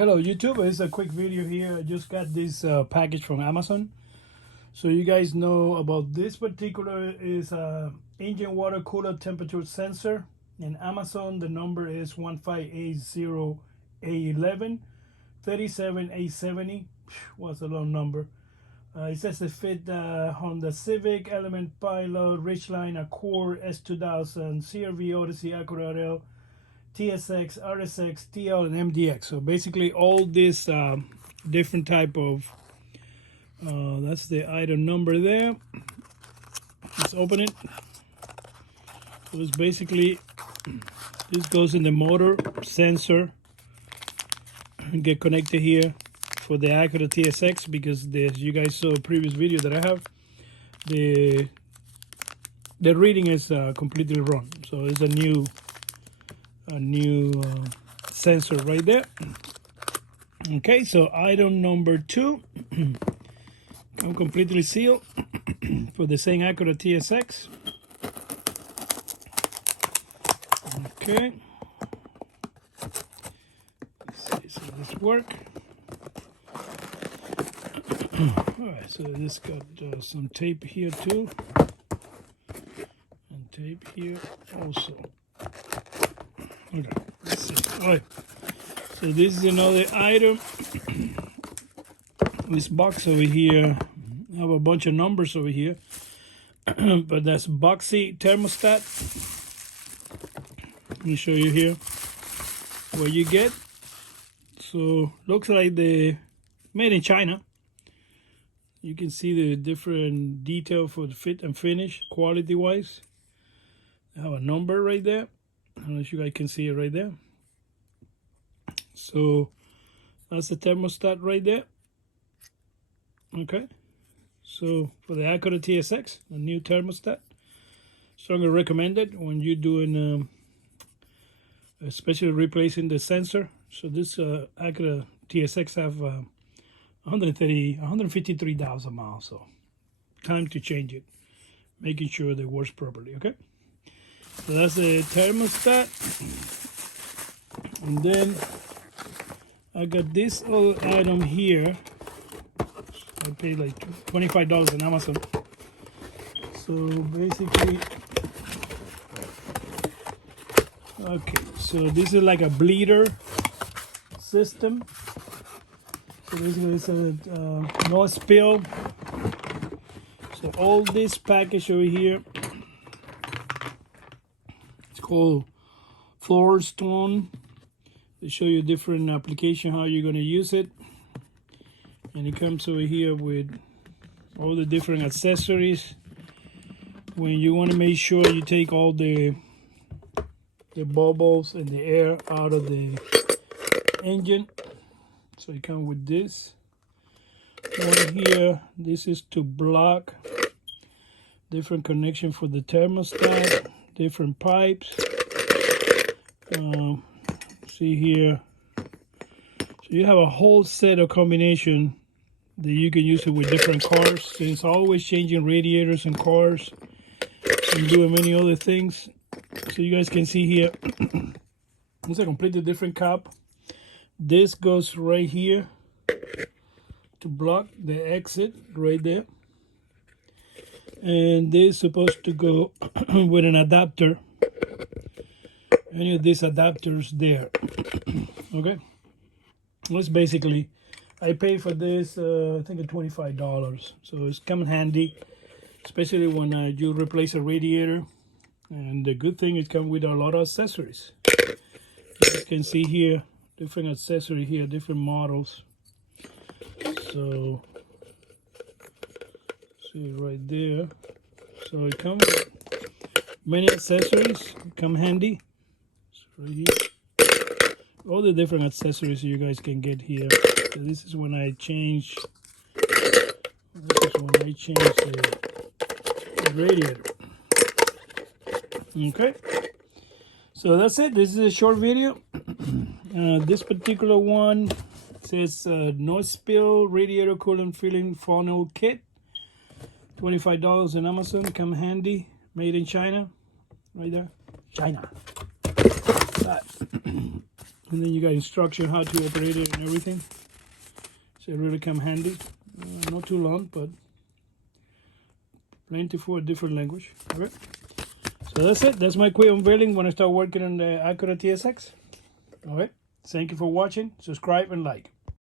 Hello YouTube, it's a quick video here. I just got this package from Amazon. So you guys know about this particular is a engine water cooler temperature sensor. In Amazon, the number is 1580811 37870. What's a long number. It says it fit Hond-a Civic, Element Pilot, Ridgeline, Acura S2000, CRV Odyssey, Acura ILX, TSX, RSX, TL, and MDX. So basically all this different type of, that's the item number there. Let's open it. So it's basically, this goes in the motor sensor and get connected here for the Acura TSX, because as you guys saw a previous video that I have, the reading is completely wrong. So it's a new sensor right there. Okay, so item number 2 come completely sealed for the same Acura TSX. Okay, let's see, so this work. All right, so this got some tape here too, and tape here also. Okay, let's see. All right, so this is another item. This box over here, I have a bunch of numbers over here, but that's BOXI thermostat. Let me show you here what you get. So looks like the made in China. You can see the different detail for the fit and finish, quality wise. I have a number right there. I don't know if you guys can see it right there. So that's the thermostat right there. Okay, so for the Acura TSX, a new thermostat, strongly recommended when you're doing especially replacing the sensor. So this Acura TSX have 153,000 miles, so time to change it, making sure they works properly. Okay, so that's the thermostat. And then I got this little item here. I paid like $25 on Amazon. So basically, okay, so this is like a bleeder system. So basically it's a no spill. So all this package over here, it's called Floor Stone. They show you different application, how you're going to use it. And it comes over here with all the different accessories. When you want to make sure you take all the bubbles and the air out of the engine. So it comes with this one here. This is to block different connection for the thermostat, different pipes. See here. So you have a whole set of combination that you can use it with different cars. So it's always changing radiators in cars and doing many other things. So you guys can see here, it's a completely different cap. This goes right here to block the exit right there. And this is supposed to go with an adapter. Any of these adapters there. Okay. That's basically, I pay for this, I think $25. So it's come handy, especially when you replace a radiator. And the good thing is come with a lot of accessories. You can see here, different accessory here, different models. So, see right there. So it comes with many accessories, come handy. So right here. All the different accessories you guys can get here. So this is when I change. The radiator. Okay. So that's it. This is a short video. This particular one says no spill radiator coolant filling funnel kit. $25 on Amazon. Come handy. Made in China. Right there. China. But And then you got instruction how to operate it and everything. So it really come handy. Not too long, but plenty for a different language. All right. So that's it. That's my quick unveiling when I start working on the Acura TSX. All right. Thank you for watching. Subscribe and like.